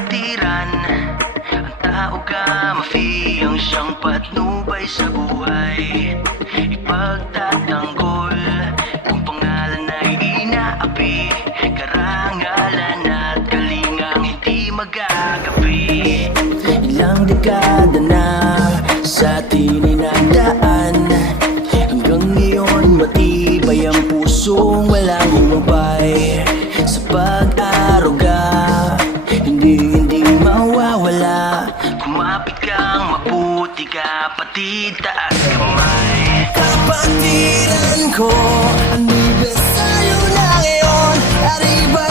kapatiran. Ang tao ka mafiyang siyang patnubay sa buhay. Ipagtatanggol kung pangalan ay inaapi, karangalan at kalingang hindi magagapi. Ilang dekada na sa atin inandaan, hanggang ngayon matibay ang pusong walang humpay. Sa pag-aruga, hindi mawawala. Kumapit kang mabuti ka, pati taas kamay. Kapatiran ko, anibersaryo na ngayon, arriba